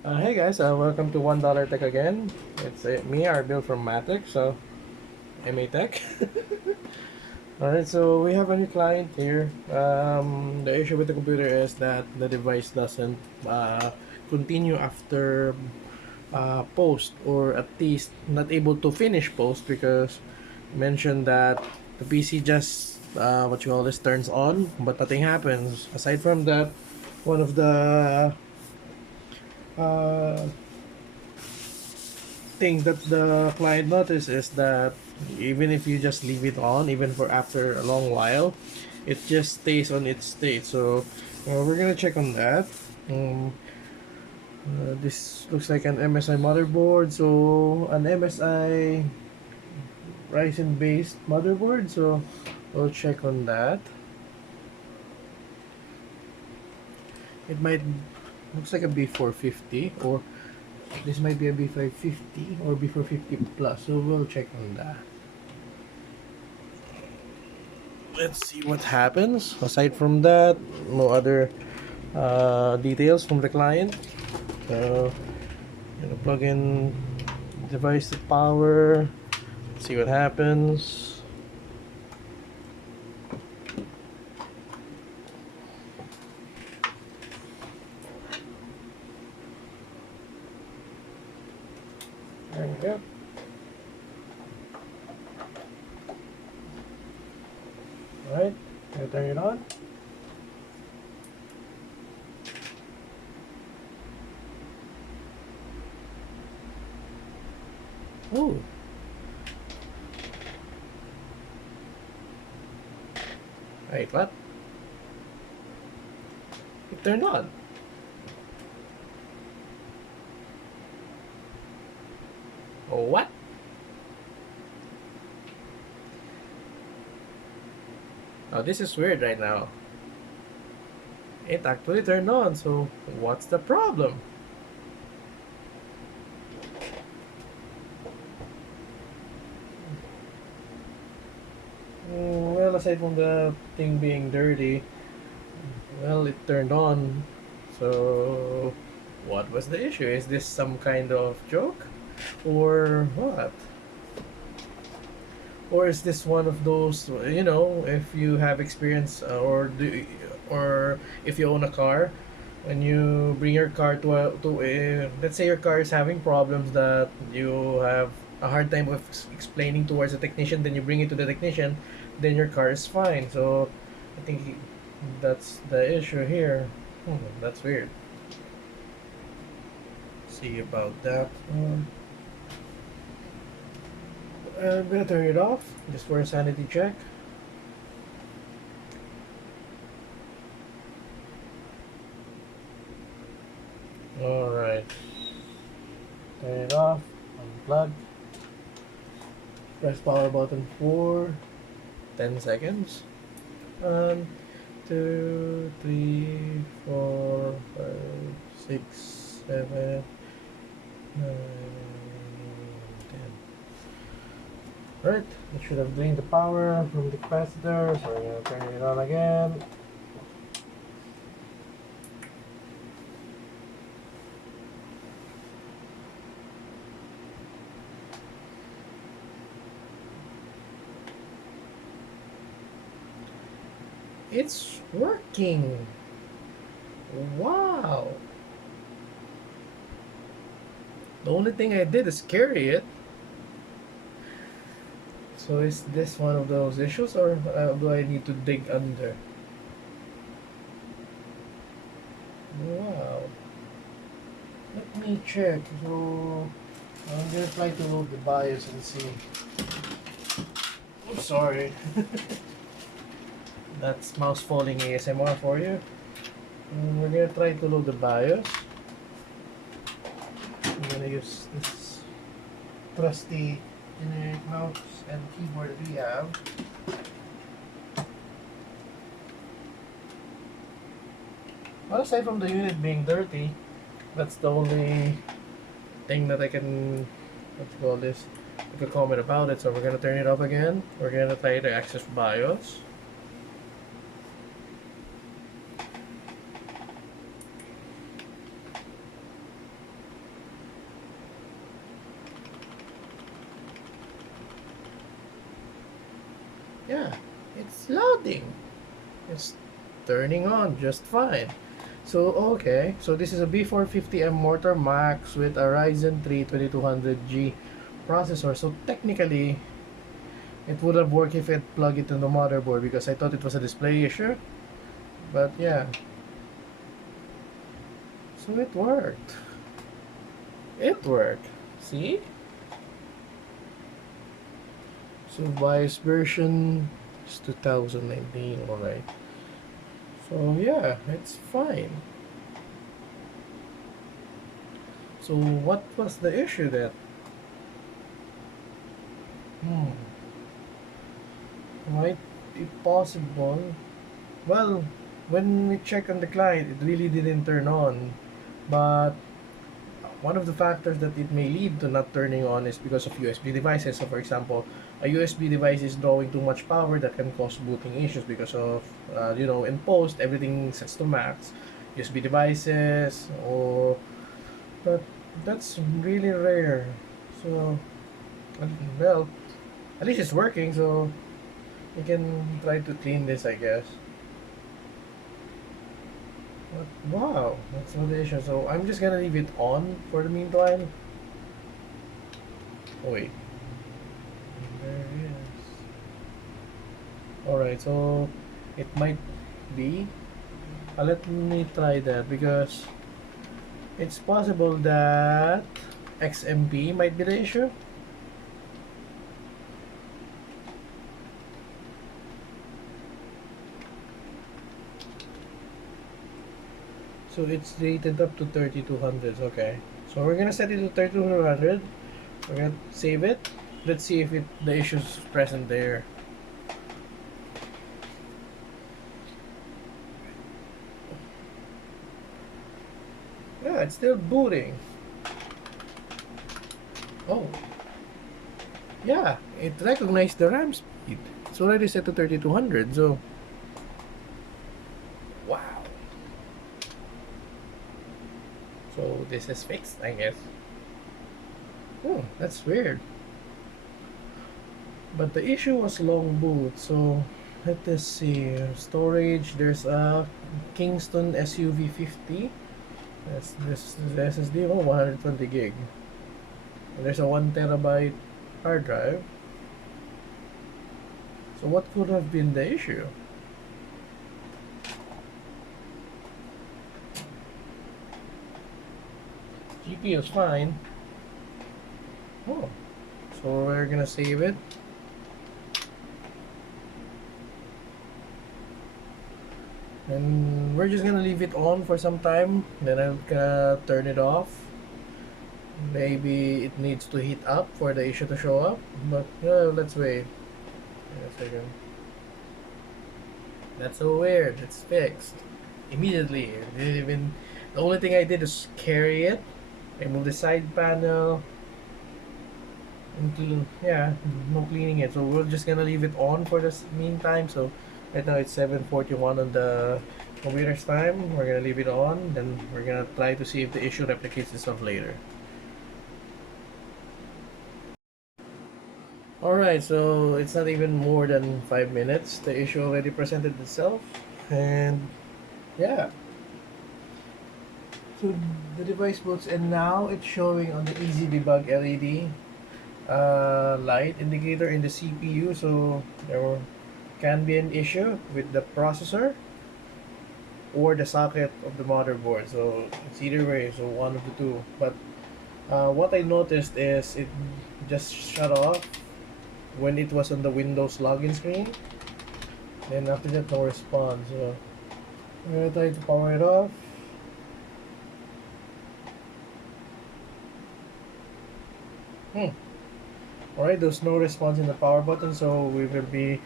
Hey guys, welcome to $1 Tech again. It's me, Arbil from Matic, so MA Tech. Alright, so we have a new client here. The issue with the computer is that the device doesn't continue after post, or at least not able to finish post, because mentioned that the PC just what you call this turns on, but nothing happens. Aside from that, one of the uh, thing that the client noticed is that even if you just leave it on, even for after a long while, it just stays on its state. So we're gonna check on that. This looks like an MSI motherboard, so an MSI Ryzen based motherboard. So we'll check on that. It might looks like a B450, or this might be a B550 or B450 plus. So we'll check on that. Let's see what happens. Aside from that, no other details from the client. So, plug in device to power. See what happens. There we go. Alright, gonna turn it on. Oh. Wait, what? It turned on. Oh, what? Oh, this is weird right now. It actually turned on, so what's the problem? Well, aside from the thing being dirty, well, it turned on. So, what was the issue? Is this some kind of joke? Or what? Or is this one of those, if you have experience, or if you own a car, when you bring your car to a, let's say your car is having problems that you have a hard time of explaining towards the technician, then you bring it to the technician, then your car is fine. So I think that's the issue here. That's weird. See about that. I'm gonna turn it off just for a sanity check. Alright. Turn it off. Unplug. Press power button for 10 seconds. 1, 2, 3, 4, 5, 6, 7, 9, 10. Alright, it should have drained the power from the capacitor, so we're gonna turn it on again. It's working! Wow! The only thing I did is carry it. So is this one of those issues, or do I need to dig under? Wow. Let me check. So I'm gonna try to load the BIOS and see. Oh, sorry. That's mouse falling ASMR for you. And we're gonna try to load the BIOS. I'm gonna use this trusty generic mouse and keyboard that we have. Well, aside from the unit being dirty, that's the only thing that I can, what you call this, make a comment about it. So we're gonna turn it off again. We're gonna try to access BIOS. Yeah, it's loading. It's turning on just fine. So, okay. So, this is a B450M Mortar Max with a Ryzen 3 2200G processor. So, technically, it would have worked if it plugged it in the motherboard because I thought it was a display issue. But, yeah. So, it worked. It worked. See? So, BIOS version is 2019. Alright. So, yeah, it's fine. So what was the issue then? Hmm. Might be possible. Well, when we check on the client, it really didn't turn on. But one of the factors that it may lead to not turning on is because of USB devices. So for example, a USB device is drawing too much power that can cause booting issues because of, in post, everything sets to max. USB devices, or but that's really rare. So, well, at least it's working, so we can try to clean this, I guess. But, wow, that's not the issue. So I'm just gonna leave it on for the meantime. Oh, wait. There it is. Alright, so it might be. Let me try that because it's possible that XMP might be the issue. So it's rated up to 3200s. Okay. So we're gonna set it to 3200. We're gonna save it. Let's see if the issue's present there. Yeah, it's still booting. Oh. Yeah, it recognized the RAM speed. It's already set to 3200. So, wow. So this is fixed, I guess. Oh, that's weird. But the issue was long boot. So let us see. Storage. There's a Kingston SUV 50. This is the SSD. Oh, 120 gig. And there's a 1 terabyte hard drive. So what could have been the issue? GPU is fine. Oh, so we're gonna save it. And we're just gonna leave it on for some time. Then I'm gonna turn it off. Maybe it needs to heat up for the issue to show up. But let's wait. Wait a second. That's so weird. It's fixed immediately. Didn't even. The only thing I did is carry it. Remove the side panel. Yeah, no cleaning it. So we're just gonna leave it on for this meantime. So right now it's 7:41 on the computer's time. We're gonna leave it on. Then we're gonna try to see if the issue replicates itself later. Alright, so it's not even more than 5 minutes. The issue already presented itself. And yeah. So the device boots, and now it's showing on the Easy Debug LED light indicator in the CPU. So there can be an issue with the processor or the socket of the motherboard. So it's either way, so one of the two. But what I noticed is it just shut off when it was on the Windows login screen. Then after that, no response. So I'm gonna try to power it off. Alright, there's no response in the power button, so we will be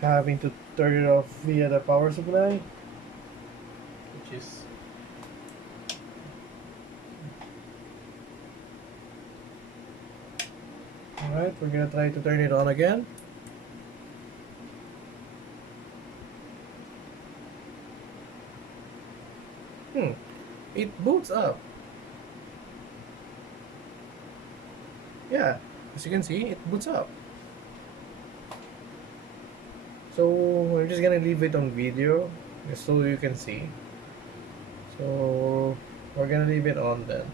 having to turn it off via the power supply, which is alright. We're gonna try to turn it on again. It boots up. Yeah, as you can see, it boots up. So we're just gonna leave it on video just so you can see. So we're gonna leave it on then.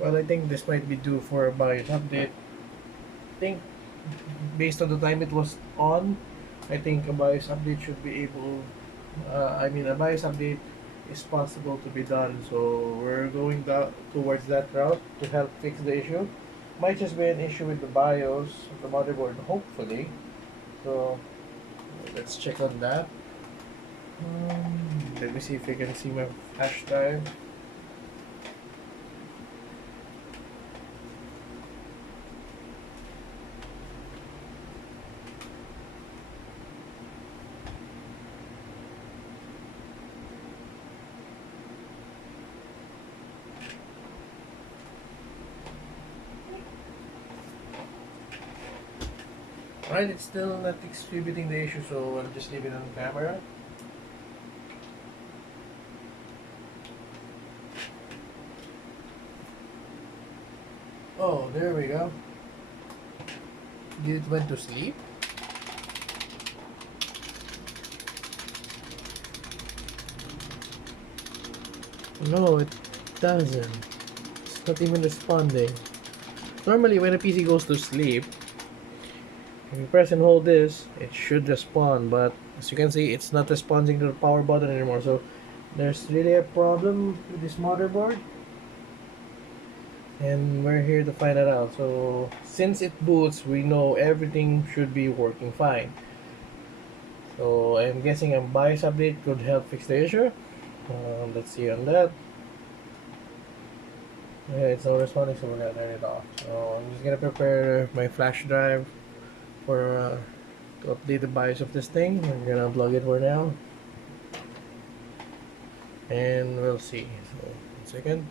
Well, I think this might be due for a BIOS update. I think based on the time it was on, I think a BIOS update should be able. I mean, a BIOS update is possible to be done. So we're going towards that route to help fix the issue. Might just be an issue with the BIOS of the motherboard, hopefully. So let's check on that. Let me see if I can see my flash drive. Alright, it's still not exhibiting the issue, so I'll just leave it on camera. Oh, there we go. Did it went to sleep? No, it doesn't. It's not even responding. Normally, when a PC goes to sleep, if you press and hold this, it should respond, but as you can see, it's not responding to the power button anymore. So there's really a problem with this motherboard, and we're here to find it out. So since it boots, we know everything should be working fine. So I'm guessing a BIOS update could help fix the issue. Let's see on that. Yeah, it's not responding, so we're gonna turn it off. So I'm just gonna prepare my flash drive for to update the BIOS of this thing. I'm gonna unplug it for now, and we'll see. So 1 second.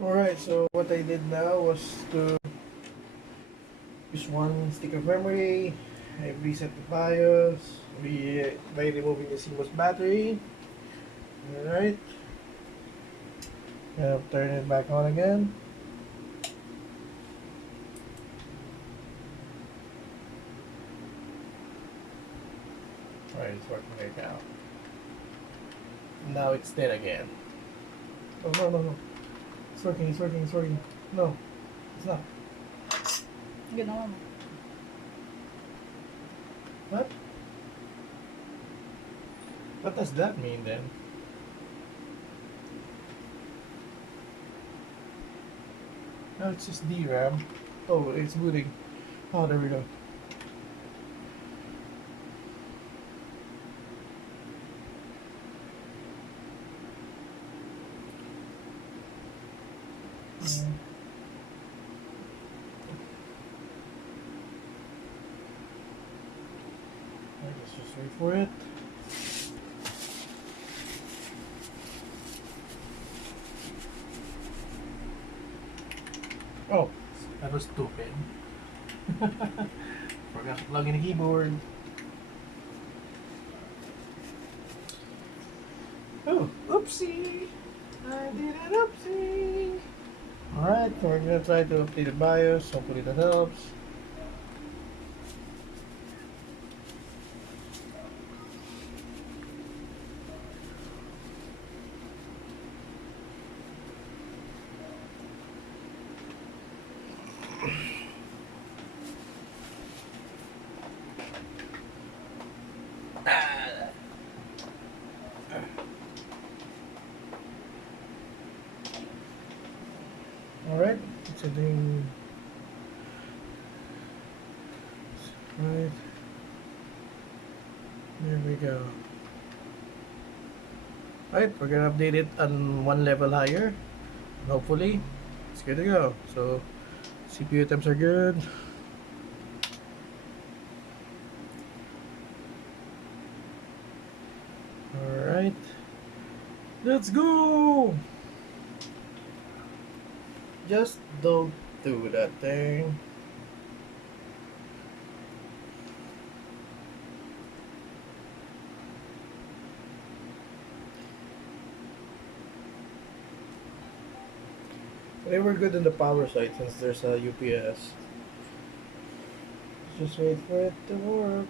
Alright, so what I did now was to use one stick of memory. I reset the BIOS by removing the CMOS battery. Alright, I'll turn it back on again. Alright, it's working right now. Now it's dead again. Oh, no, no, no. It's working, it's working, it's working. No, it's not. Ginawa mo. What? What does that mean then? No, it's just DRAM. Oh, it's booting. Oh, there we go. Let's just wait for it. Oh, that was stupid. Forgot to plug in the keyboard. Oh, oopsie! I did an oopsie! Alright, so we're gonna try to update the BIOS. Hopefully that helps. Alright, it's a thing. Right. There we go. Alright, we're gonna update it on one level higher. Hopefully, it's good to go. So, CPU temps are good. Alright. Let's go! Just don't do that thing. They were good on the power side since there's a UPS. Just wait for it to work.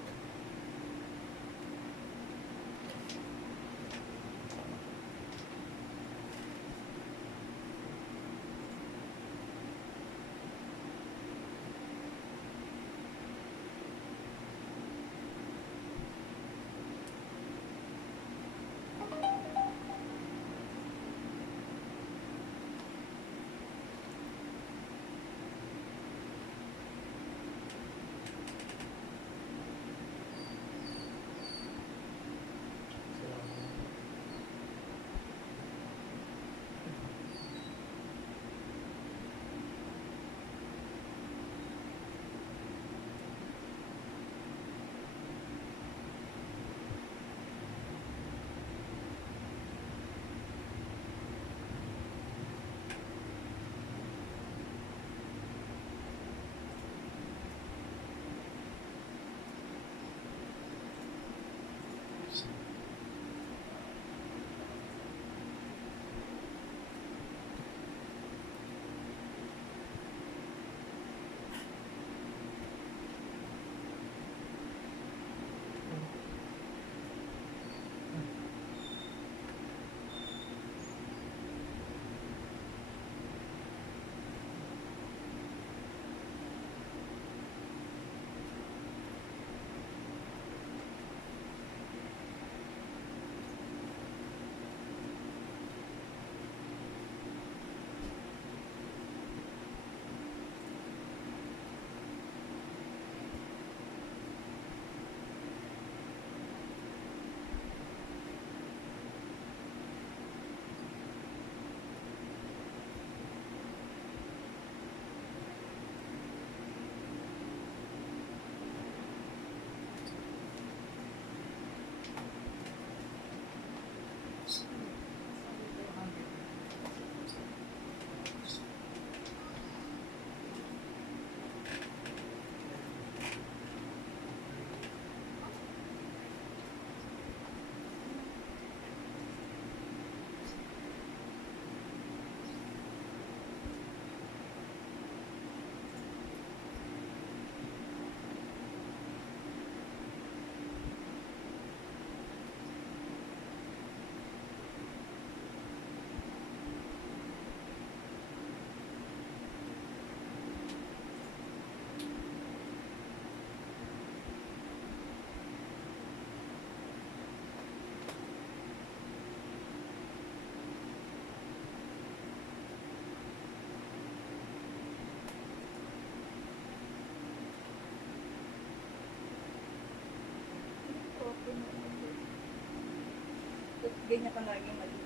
Ganyan ka lagi mali.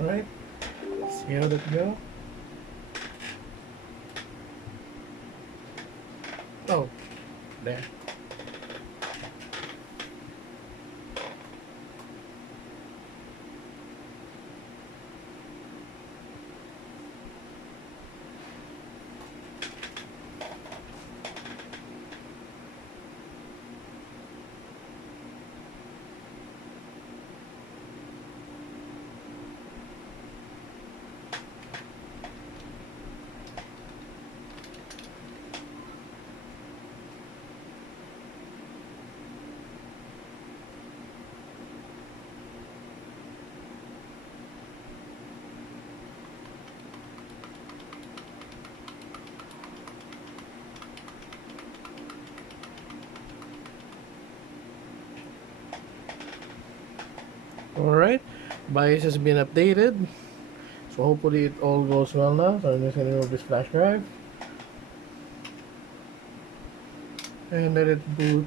Alright, see how that go. Oh, there. Alright, BIOS has been updated. So hopefully it all goes well now. So I'm just gonna remove this flash drive. And let it boot.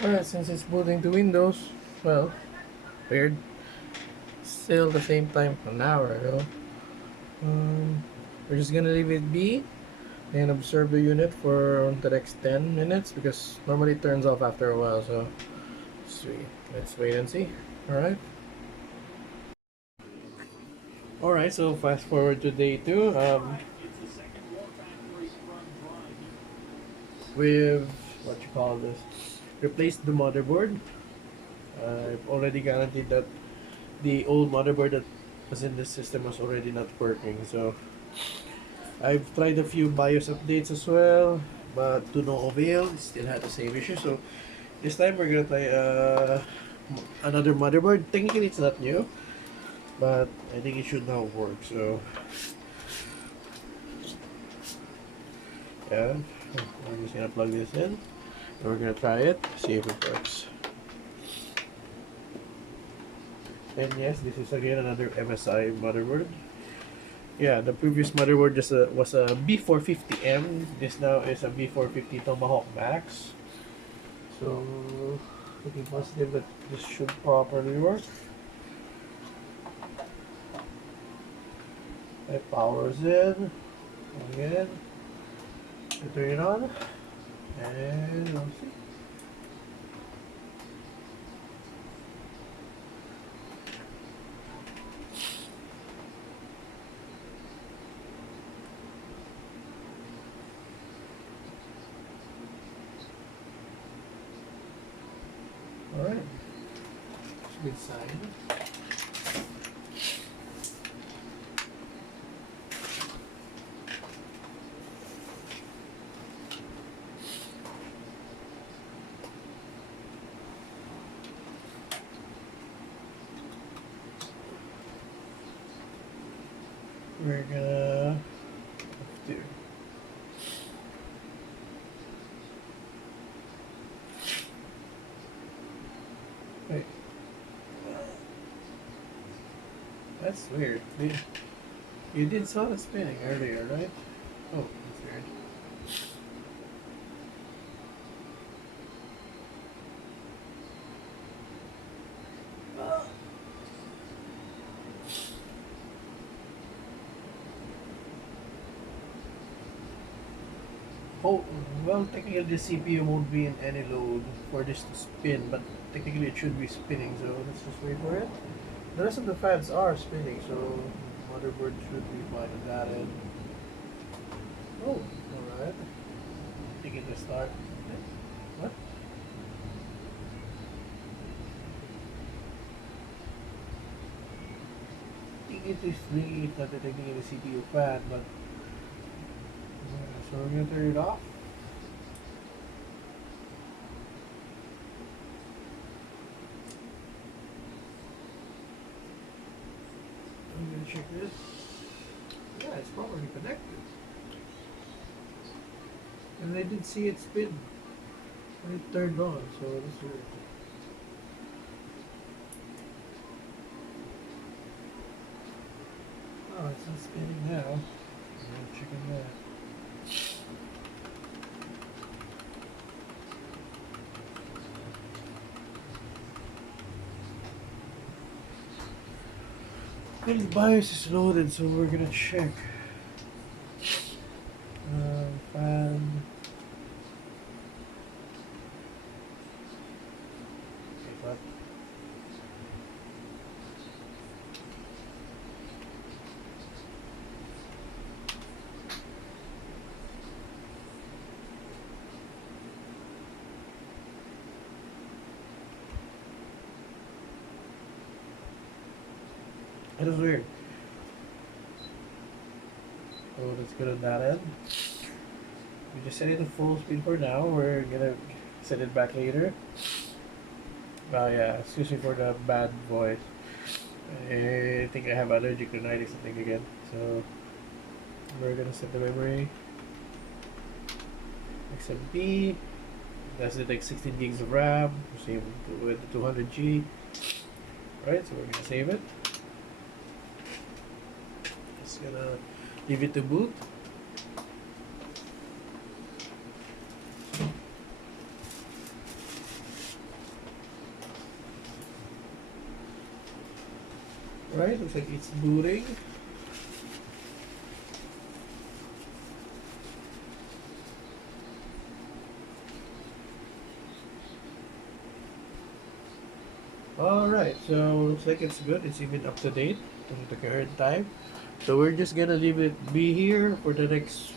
Alright, since it's booting to Windows, well, weird. Still the same time an hour ago. We're just gonna leave it be and observe the unit for the next 10 minutes because normally it turns off after a while. So sweet. Let's wait and see. Alright. Alright, so fast forward to day 2. We've what you call this? Replaced the motherboard. I've already guaranteed that the old motherboard that was in this system was already not working. So I've tried a few BIOS updates as well, but to no avail. It still had the same issue. So this time we're gonna try another motherboard. Technically it's not new, but I think it should now work. So yeah, we're just gonna plug this in and we're gonna try it, see if it works. And yes, this is again another MSI motherboard. Yeah, the previous motherboard just was a B450M. This now is a B450 Tomahawk Max. So looking positive that this should properly work. It powers in again. I turn it on and we'll see. Alright, it's a good sign. We're gonna have to wait. That's weird. You did saw the spinning earlier, right? Oh, that's weird. Oh, well, technically the CPU won't be in any load for this to spin, but technically it should be spinning, so let's just wait for it. The rest of the fans are spinning, so motherboard should be fine on that end. Oh, alright. Taking the start. What? it is ringing, it's not detecting any CPU fan, but so we're gonna turn it off. I'm gonna check this. Yeah, it's properly connected. And I did see it spin when it turned on, so that's weird. Oh, it's not spinning now. I'm checking that. Well, the BIOS is loaded, so we're gonna check. Fan. Okay, but it is weird. So that's good on that end. We just set it to full speed for now. We're gonna set it back later. Yeah, excuse me for the bad voice. I think I have allergic rhinitis I think again. So we're gonna set the memory. XMP. That's it, like 16 gigs of RAM. Save with the 200G. Right, so we're gonna save it. Just gonna leave it to boot. Right, looks like it's booting. Alright, so looks like it's good. It's even up to date to the current time. So we're just gonna leave it be here for the next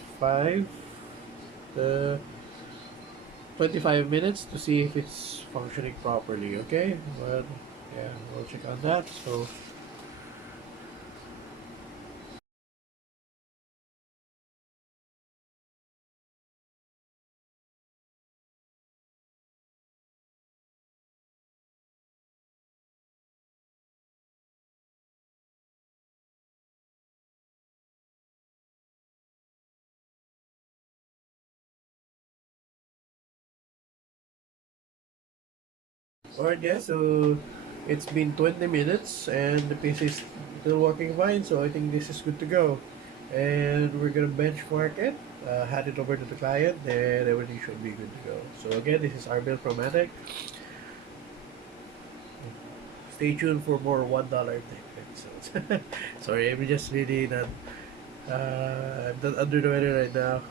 25 minutes to see if it's functioning properly, okay? But yeah, we'll check on that. So alright guys, so it's been 20 minutes and the PC is still working fine, so I think this is good to go. And we're gonna benchmark it, hand it over to the client, and everything should be good to go. So again, this is Arbil from Matic. Stay tuned for more $1 tech episodes. Sorry, I'm just really not, I'm not under the weather right now.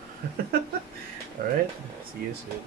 Alright, see you soon.